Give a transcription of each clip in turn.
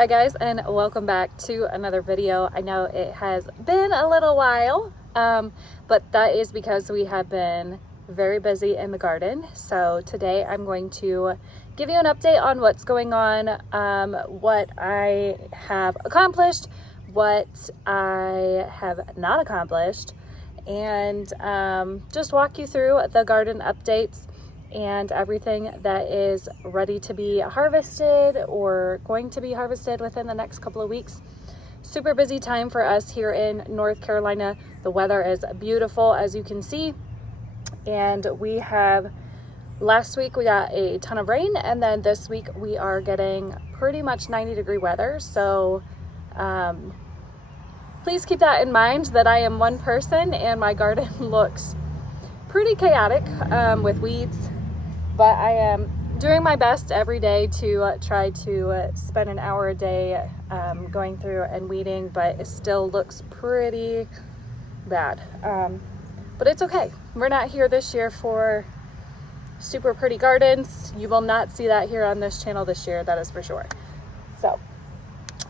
Hi guys, and welcome back to another video. I know it has been a little while, but that is because we have been very busy in the garden. So today I'm going to give you an update on what's going on, what I have accomplished, what I have not accomplished, and just walk you through the garden updates and everything that is ready to be harvested or going to be harvested within the next couple of weeks. Super busy time for us here in North Carolina. The weather is beautiful, as you can see, and we have, last week we got a ton of rain, and then this week we are getting pretty much 90-degree weather. So please keep that in mind, that I am one person and my garden looks pretty chaotic with weeds. But I am doing my best every day to try to spend an hour a day going through and weeding, but it still looks pretty bad. But it's okay. We're not here this year for super pretty gardens. You will not see that here on this channel this year, that is for sure. So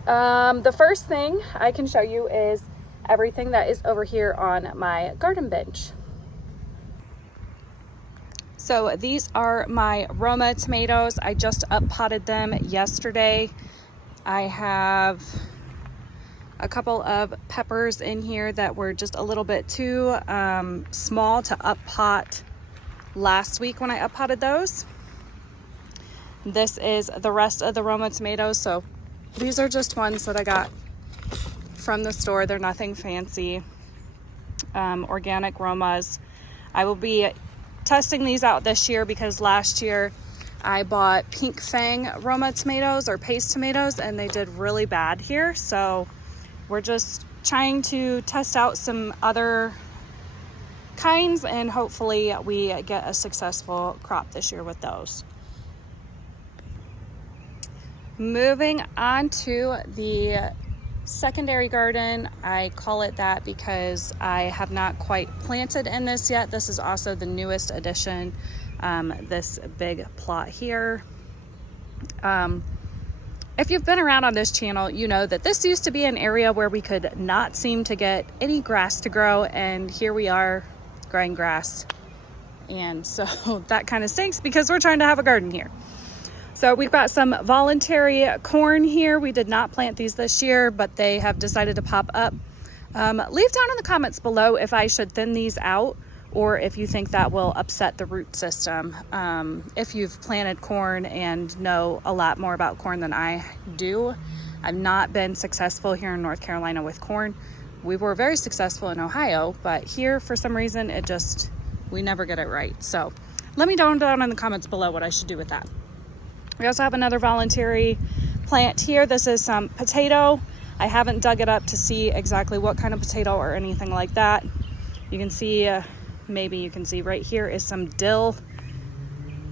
the first thing I can show you is everything that is over here on my garden bench. So these are my Roma tomatoes. I just up-potted them yesterday. I have a couple of peppers in here that were just a little bit too small to up-pot last week when I up-potted those. This is the rest of the Roma tomatoes. So these are just ones that I got from the store. They're nothing fancy. Organic Romas. I will be testing these out this year because last year I bought Pink Fang Roma tomatoes or paste tomatoes and they did really bad here. So we're just trying to test out some other kinds and hopefully we get a successful crop this year with those. Moving on to the secondary garden. I call it that because I have not quite planted in this yet. This is also the newest addition, this big plot here. If you've been around on this channel, you know that this used to be an area where we could not seem to get any grass to grow, and here we are growing grass. And so that kind of stinks because we're trying to have a garden here. So we've got some voluntary corn here. We did not plant these this year, but they have decided to pop up. Leave down in the comments below if I should thin these out or if you think that will upset the root system. If you've planted corn and know a lot more about corn than I do. I've not been successful here in North Carolina with corn. We were very successful in Ohio, but here for some reason we never get it right. So let me know down in the comments below what I should do with that. We also have another voluntary plant here. This is some potato. I haven't dug it up to see exactly what kind of potato or anything like that. You can see, maybe you can see right here is some dill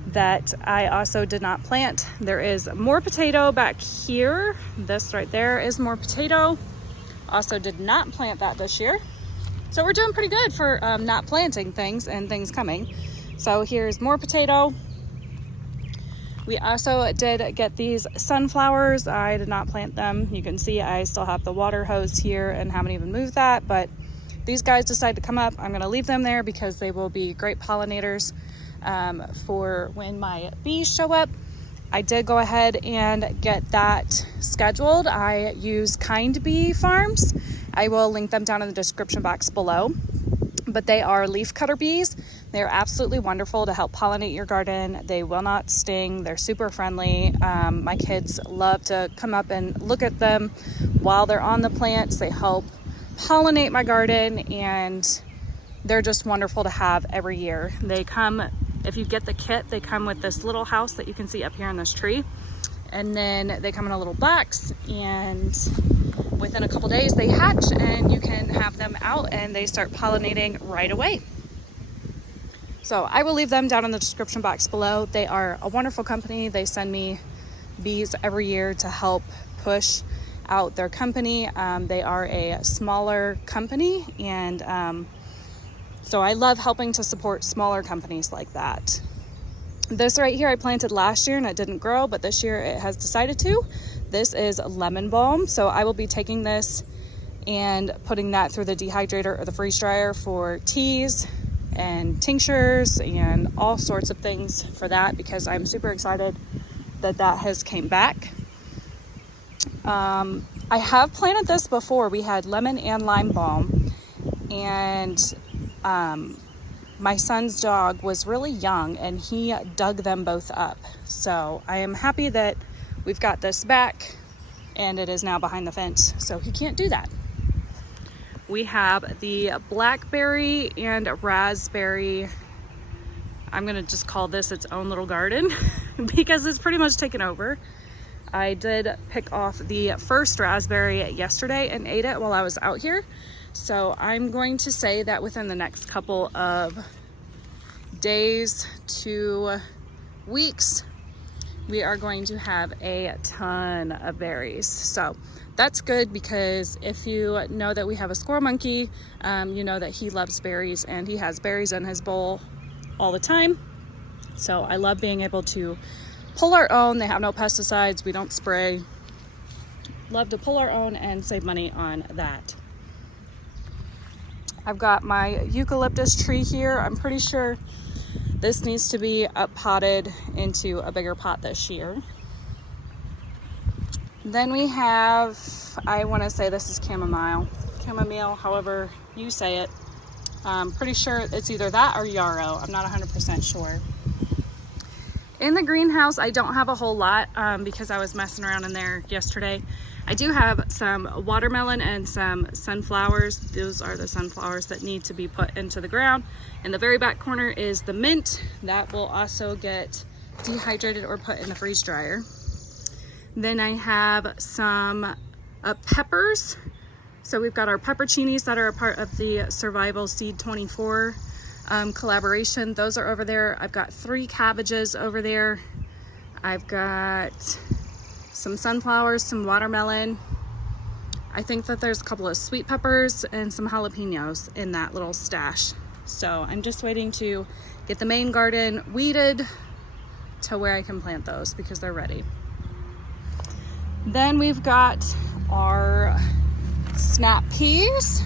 that I also did not plant. There is more potato back here. This right there is more potato. Also did not plant that this year. So we're doing pretty good for not planting things and things coming. So here's more potato. We also did get these sunflowers. I did not plant them. You can see I still have the water hose here and haven't even moved that, but these guys decided to come up. I'm gonna leave them there because they will be great pollinators for when my bees show up. I did go ahead and get that scheduled. I use Kind Bee Farms. I will link them down in the description box below. But they are leaf cutter bees. They're absolutely wonderful to help pollinate your garden. They will not sting. They're super friendly. My kids love to come up and look at them while they're on the plants. They help pollinate my garden and they're just wonderful to have every year. They come, if you get the kit, they come with this little house that you can see up here in this tree. And then they come in a little box and within a couple days they hatch and you can have them out and they start pollinating right away. So I will leave them down in the description box below. They are a wonderful company. They send me bees every year to help push out their company. They are a smaller company and so I love helping to support smaller companies like that. This right here I planted last year and it didn't grow, but this year it has decided to. This is lemon balm. So I will be taking this and putting that through the dehydrator or the freeze dryer for teas and tinctures and all sorts of things for that, because I'm super excited that that has came back. I have planted this before. We had lemon and lime balm, and my son's dog was really young and he dug them both up. So I am happy that we've got this back and it is now behind the fence, so he can't do that. We have the blackberry and raspberry. I'm gonna just call this its own little garden because it's pretty much taken over. I did pick off the first raspberry yesterday and ate it while I was out here. So I'm going to say that within the next couple of days to weeks, we are going to have a ton of berries. So that's good, because if you know that we have a squirrel monkey, you know that he loves berries and he has berries in his bowl all the time. So I love being able to pull our own. They have no pesticides, we don't spray. Love to pull our own and save money on that. I've got my eucalyptus tree here. I'm pretty sure this needs to be up potted into a bigger pot this year. Then we have, I want to say this is chamomile, however you say it. I'm pretty sure it's either that or yarrow. I'm not 100% sure. In the greenhouse, I don't have a whole lot because I was messing around in there yesterday. I do have some watermelon and some sunflowers. Those are the sunflowers that need to be put into the ground. In the very back corner is the mint. That will also get dehydrated or put in the freeze dryer. Then I have some peppers. So we've got our pepperoncinis that are a part of the Survival Seed 24 collaboration. Those are over there. I've got 3 cabbages over there. I've got some sunflowers, some watermelon. I think that there's a couple of sweet peppers and some jalapenos in that little stash. So I'm just waiting to get the main garden weeded to where I can plant those because they're ready. Then we've got our snap peas.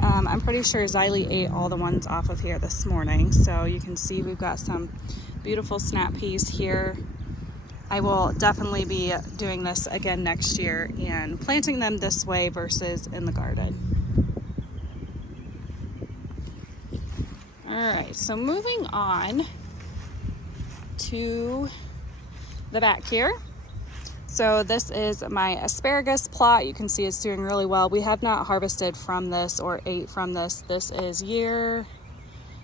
I'm pretty sure Xylee ate all the ones off of here this morning. So you can see we've got some beautiful snap peas here. I will definitely be doing this again next year and planting them this way versus in the garden. All right, so moving on to the back here. So this is my asparagus plot. You can see it's doing really well. We have not harvested from this or ate from this. This is year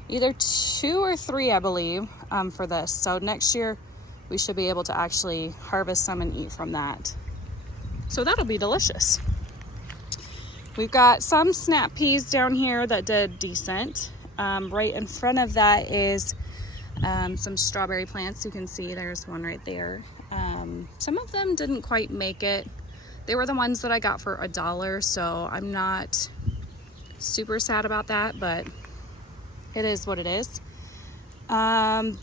either 2 or 3, I believe, for this. So next year we should be able to actually harvest some and eat from that. So that'll be delicious. We've got some snap peas down here that did decent. Right in front of that is some strawberry plants. You can see there's one right there. Some of them didn't quite make it. They were the ones that I got for $1, so I'm not super sad about that, but it is what it is.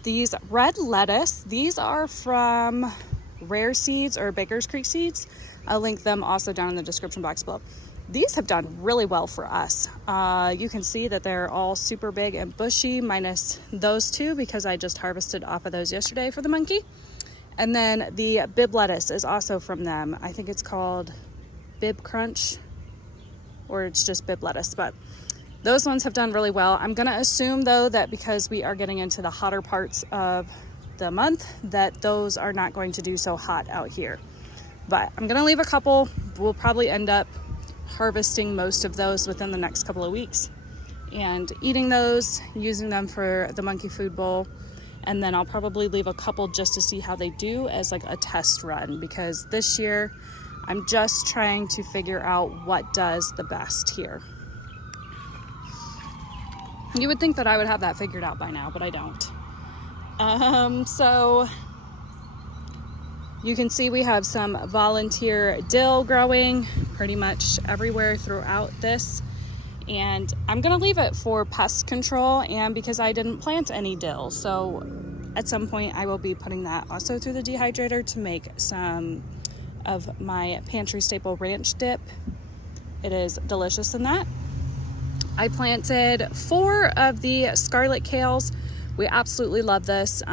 These red lettuce, these are from Rare Seeds or Baker's Creek Seeds. I'll link them also down in the description box below. These have done really well for us. You can see that they're all super big and bushy, minus those 2 because I just harvested off of those yesterday for the monkey. And then the Bib lettuce is also from them. I think it's called Bib Crunch, or it's just Bib lettuce, but those ones have done really well. I'm gonna assume though that because we are getting into the hotter parts of the month, that those are not going to do so hot out here. But I'm gonna leave a couple. We'll probably end up harvesting most of those within the next couple of weeks and eating those, using them for the monkey food bowl. And then I'll probably leave a couple just to see how they do as like a test run, because this year I'm just trying to figure out what does the best here. You would think that I would have that figured out by now, but I don't. So you can see we have some volunteer dill growing pretty much everywhere throughout this. And I'm gonna leave it for pest control and because I didn't plant any dill. So at some point I will be putting that also through the dehydrator to make some of my pantry staple ranch dip. It is delicious in that. I planted 4 of the scarlet kales. We absolutely love this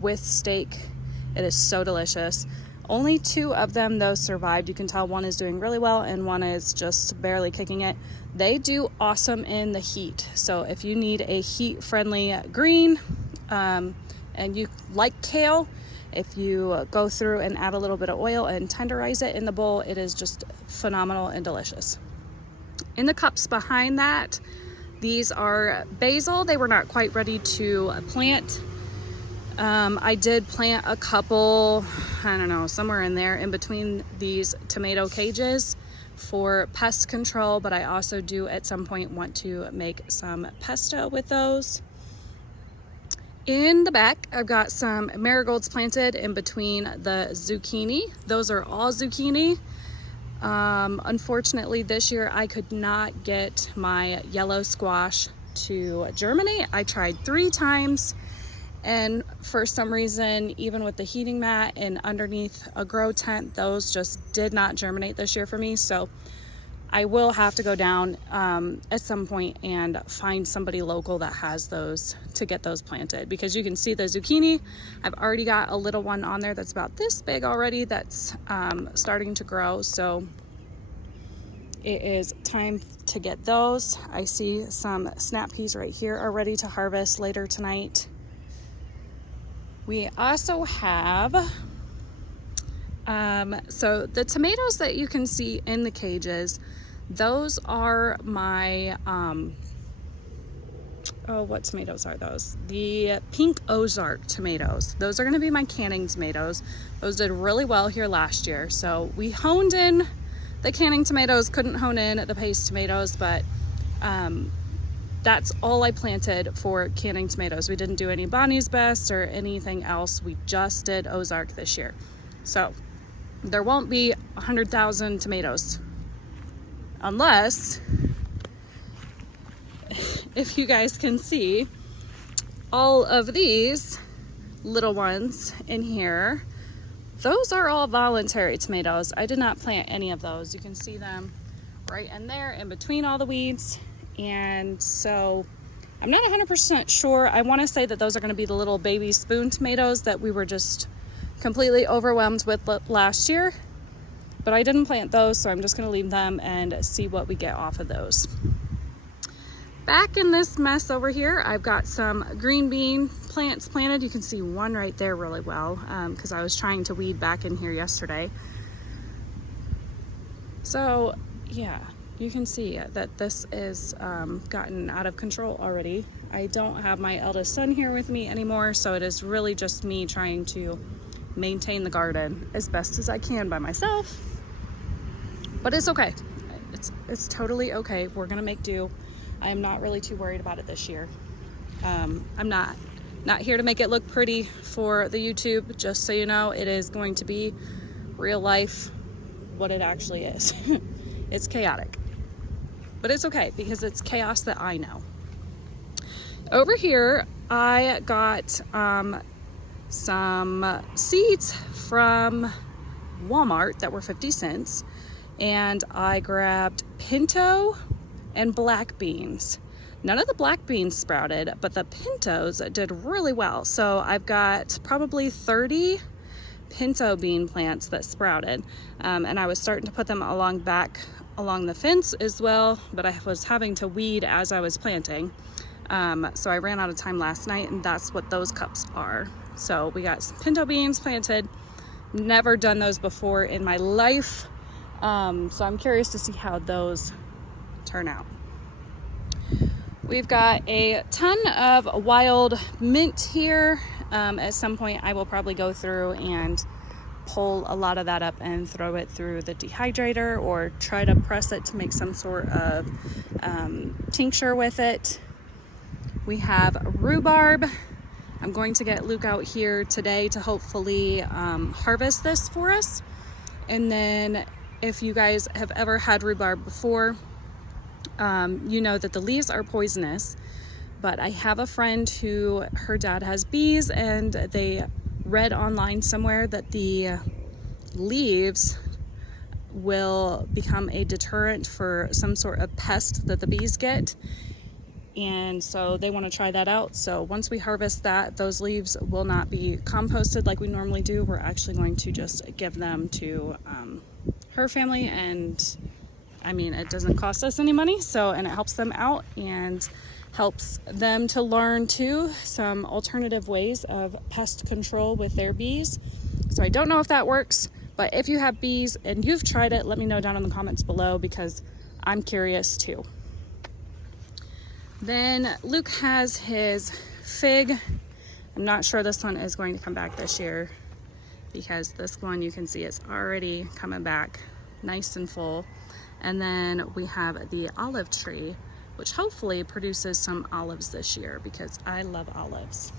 with steak. It is so delicious. Only 2 of them though survived. You can tell one is doing really well and one is just barely kicking it. They do awesome in the heat. So if you need a heat-friendly green and you like kale, if you go through and add a little bit of oil and tenderize it in the bowl, it is just phenomenal and delicious. In the cups behind that, these are basil. They were not quite ready to plant. I did plant a couple, I don't know, somewhere in there in between these tomato cages for pest control, but I also do at some point want to make some pesto with those. In the back, I've got some marigolds planted in between the zucchini. Those are all zucchini. Unfortunately, this year I could not get my yellow squash to germinate. I tried 3 times, and for some reason, even with the heating mat and underneath a grow tent, those just did not germinate this year for me. So I will have to go down at some point and find somebody local that has those to get those planted, because you can see the zucchini. I've already got a little one on there that's about this big already that's starting to grow. So it is time to get those. I see some snap peas right here are ready to harvest later tonight. We also have so the tomatoes that you can see in the cages, those are my what tomatoes are those? The pink Ozark tomatoes. Those are going to be my canning tomatoes. Those did really well here last year, so we honed in the canning tomatoes, couldn't hone in the paste tomatoes, but that's all I planted for canning tomatoes. We didn't do any Bonnie's Best or anything else. We just did Ozark this year. So there won't be 100,000 tomatoes, unless, if you guys can see, all of these little ones in here, those are all voluntary tomatoes. I did not plant any of those. You can see them right in there in between all the weeds. And so I'm not 100% sure. I want to say that those are going to be the little baby spoon tomatoes that we were just completely overwhelmed with last year, but I didn't plant those, so I'm just going to leave them and see what we get off of those. Back in this mess over here, I've got some green bean plants planted. You can see one right there really well because I was trying to weed back in here yesterday. So yeah, you can see that this is gotten out of control already. I don't have my eldest son here with me anymore, so it is really just me trying to maintain the garden as best as I can by myself. But it's okay. It's totally okay. We're gonna make do. I am not really too worried about it this year. I'm not here to make it look pretty for the YouTube. Just so you know, it is going to be real life, what it actually is. It's chaotic, but it's okay because it's chaos that I know. Over here, I got some seeds from Walmart that were 50 cents, and I grabbed pinto and black beans. None of the black beans sprouted, but the pintos did really well. So I've got probably 30 pinto bean plants that sprouted, and I was starting to put them along the fence as well, but I was having to weed as I was planting. So I ran out of time last night, and that's what those cups are. So we got some pinto beans planted. Never done those before in my life. So I'm curious to see how those turn out. We've got a ton of wild mint here. At some point I will probably go through and pull a lot of that up and throw it through the dehydrator, or try to press it to make some sort of tincture with it. We have rhubarb. I'm going to get Luke out here today to hopefully harvest this for us. And then if you guys have ever had rhubarb before, you know that the leaves are poisonous, but I have a friend who, her dad has bees, and they read online somewhere that the leaves will become a deterrent for some sort of pest that the bees get. And so they want to try that out. So once we harvest that, those leaves will not be composted like we normally do. We're actually going to just give them to her family, and I mean, it doesn't cost us any money, so, and it helps them out and helps them to learn too some alternative ways of pest control with their bees. So I don't know if that works, but if you have bees and you've tried it, let me know down in the comments below, because I'm curious too. Then Luke has his fig. I'm not sure this one is going to come back this year, because this one you can see is already coming back nice and full. And then we have the olive tree, which hopefully produces some olives this year, because I love olives.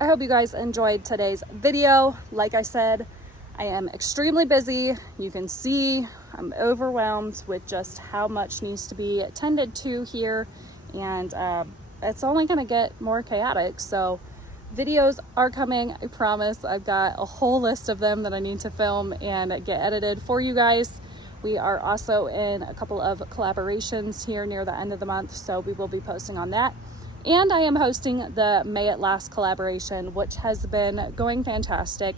I hope you guys enjoyed today's video. Like I said, I am extremely busy. You can see I'm overwhelmed with just how much needs to be tended to here, and it's only going to get more chaotic. So videos are coming, I promise. I've got a whole list of them that I need to film and get edited for you guys. We are also in a couple of collaborations here near the end of the month, so we will be posting on that. And I am hosting the May It Last collaboration, which has been going fantastic.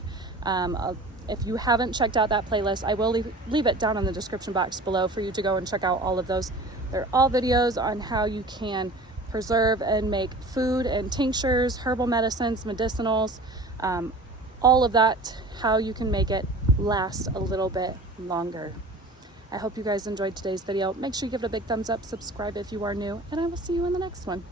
If you haven't checked out that playlist, I will leave it down in the description box below for you to go and check out all of those. They're all videos on how you can preserve and make food and tinctures, herbal medicines, medicinals, all of that, how you can make it last a little bit longer. I hope you guys enjoyed today's video. Make sure you give it a big thumbs up, subscribe if you are new, and I will see you in the next one.